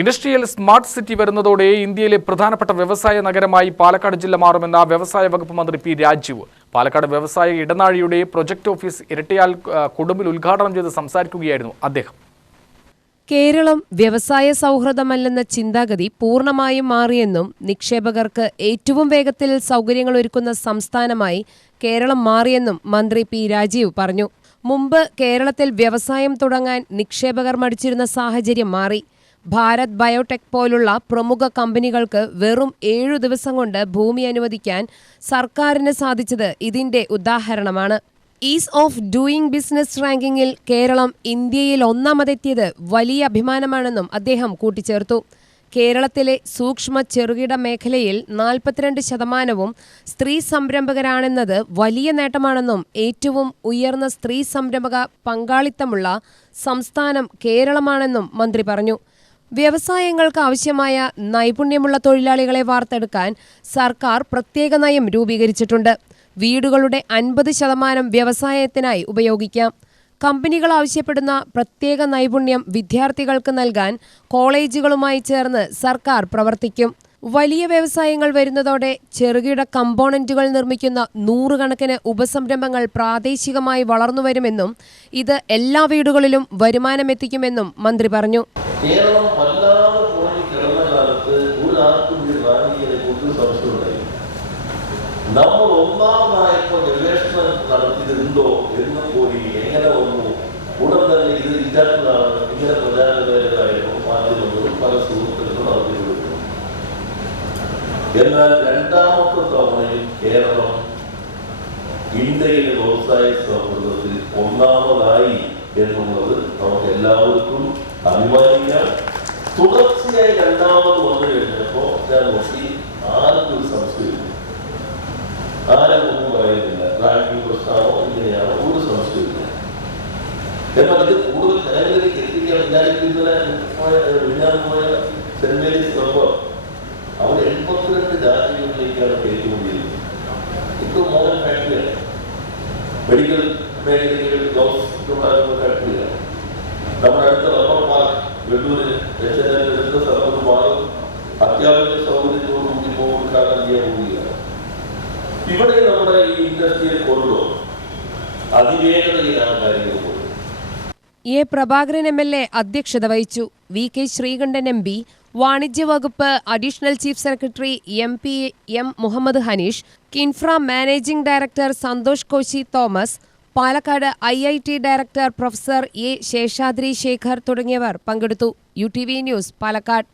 Industrial smart city വരുന്നതോടെ ഇന്ത്യയിലെ പ്രധാനപ്പെട്ട വ്യവസായ നഗരമായി പാലക്കാട് ജില്ല മാറുമെന്ന വ്യവസായ വകുപ്പ് മന്ത്രി പി രാജീവ്. പാലക്കാട് വ്യവസായ ഇടനാഴിയുടെ പ്രൊജക്ട് ഓഫീസ് ഇരട്ടിയാൽ കുടുംബിൽ ഉദ്ഘാടനം ചെയ്ത് സംസാരിക്കുകയായിരുന്നു അദ്ദേഹം. കേരളം വ്യവസായ സൗഹൃദമല്ലെന്ന ചിന്താഗതി പൂർണമായും മാറിയെന്നും നിക്ഷേപകർക്ക് ഏറ്റവും വേഗത്തിൽ സൗകര്യങ്ങൾ ഒരുക്കുന്ന സംസ്ഥാനമായി കേരളം മാറിയെന്നും മന്ത്രി പി രാജീവ് പറഞ്ഞു. മുമ്പ് കേരളത്തിൽ വ്യവസായം തുടങ്ങാൻ നിക്ഷേപകർ മടിച്ചിരുന്ന സാഹചര്യം മാറി. ഭാരത് ബയോടെക് പോലുള്ള പ്രമുഖ കമ്പനികൾക്ക് വെറും ഏഴു ദിവസം കൊണ്ട് ഭൂമി അനുവദിക്കാൻ സർക്കാരിന് സാധിച്ചത് ഇതിന്റെ ഉദാഹരണമാണ്. ഈസ് ഓഫ് ഡൂയിങ് ബിസിനസ് റാങ്കിങ്ങിൽ കേരളം ഇന്ത്യയിൽ ഒന്നാമതെത്തിയത് വലിയ അഭിമാനമാണെന്നും അദ്ദേഹം കൂട്ടിച്ചേർത്തു. കേരളത്തിലെ സൂക്ഷ്മ ചെറുകിട മേഖലയിൽ നാൽപ്പത്തിരണ്ട് ശതമാനവും സ്ത്രീ സംരംഭകരാണെന്നത് വലിയ നേട്ടമാണെന്നും ഏറ്റവും ഉയർന്ന സ്ത്രീ സംരംഭക പങ്കാളിത്തമുള്ള സംസ്ഥാനം കേരളമാണെന്നും മന്ത്രി പറഞ്ഞു. വ്യവസായങ്ങൾക്ക് ആവശ്യമായ നൈപുണ്യമുള്ള തൊഴിലാളികളെ വാർത്തെടുക്കാൻ സർക്കാർ പ്രത്യേക നയം രൂപീകരിച്ചിട്ടുണ്ട്. വീടുകളുടെ അൻപത് ശതമാനം വ്യവസായത്തിനായി ഉപയോഗിക്കാം. കമ്പനികൾ ആവശ്യപ്പെടുന്ന പ്രത്യേക നൈപുണ്യം വിദ്യാർത്ഥികൾക്ക് നൽകാൻ കോളേജുകളുമായി ചേർന്ന് സർക്കാർ പ്രവർത്തിക്കും. വലിയ വ്യവസായങ്ങൾ വരുന്നതോടെ ചെറുകിട കമ്പോണന്റുകൾ നിർമ്മിക്കുന്ന നൂറുകണക്കിന് ഉപസംരംഭങ്ങൾ പ്രാദേശികമായി വളർന്നുവരുമെന്നും ഇത് എല്ലാ വീടുകളിലും വരുമാനമെത്തിക്കുമെന്നും മന്ത്രി പറഞ്ഞു. കേരളം വല്ലാതെ പോയി കിടന്ന കാലത്ത് ഒരാൾക്കും ഈ റാണിയെ കുറിച്ച് സംശയമുണ്ടായി നമ്മൾ ഒന്നാമതായപ്പോൾ ഗവേഷണം നടത്തിയതുണ്ടോ എന്ന് പോയി എങ്ങനെ വന്നു ഉടൻ തന്നെ ഇത് ഇല്ലാത്തതാണ് ഇങ്ങനെ പ്രചാരകരായിരുന്നു മാധ്യമങ്ങളും പല സുഹൃത്തുക്കളും നടത്തിക്കൊണ്ടിരുന്നു എന്നാൽ രണ്ടാമത്തെ തവണയിൽ കേരളം ഇന്ത്യയിലെ വ്യവസായ സൗഹൃദത്തിൽ ഒന്നാമതായി എന്നുള്ളത് നമുക്ക് എല്ലാവർക്കും അഭിമാനിക്കാം തുടർച്ചയായി രണ്ടാമത് വന്നു കഴിഞ്ഞപ്പോ ഞാൻ നോക്കി ആർക്കും ഒരു സംശയമില്ല ആരും ഒന്നും പറയുന്നില്ല. റാങ്കിങ് പ്രശ്നമാണോ? ഇങ്ങനെയാണോ? ഒരു സംശയമില്ല എന്നാൽ ഇത് കൂടുതൽ ജനങ്ങളിലേക്ക് എത്തിക്കാൻ ഞാൻ പോയ സെന്റ് മേരീസ് സംഭവം അവിടെ എൺപത്തിരണ്ട് രാജ്യങ്ങളിലേക്കാണ് കയറ്റിക്കൊണ്ടിരിക്കുന്നത്. ഇത് മോഡൽ ഫാക്ടറിയാണ് മെഡിക്കൽ മേഖലയിൽ ഗ്ലൗസ് ഉണ്ടാകുന്ന ഫാക്ടറിയാണ് നമ്മുടെ അടുത്ത വെള്ളൂര് എടുത്ത സ്ഥലത്ത് അത്യാവശ്യ സൗകര്യത്തോടു പോകും ഉദ്ഘാടനം ചെയ്യാൻ പോവുകയാണ് ഇവിടെ നമ്മുടെ ഈ ഇൻഡസ്ട്രിയൽ കൊണ്ടോ അതിവേഗതയിലാണ് കാര്യങ്ങൾ പോകുന്നത്. A Prabhakaran M L A അധ്യക്ഷത വഹിച്ചു. V K Sreekandan M P വാണിജ്യ വകുപ്പ് additional chief secretary M P M Muhammad Hanish KINFRA managing director Santhosh Koshy Thomas Palakkad I I T director professor A Seshadri Sekhar തുടങ്ങിയവർ പങ്കെടുത്തു. U T V news Palakkad.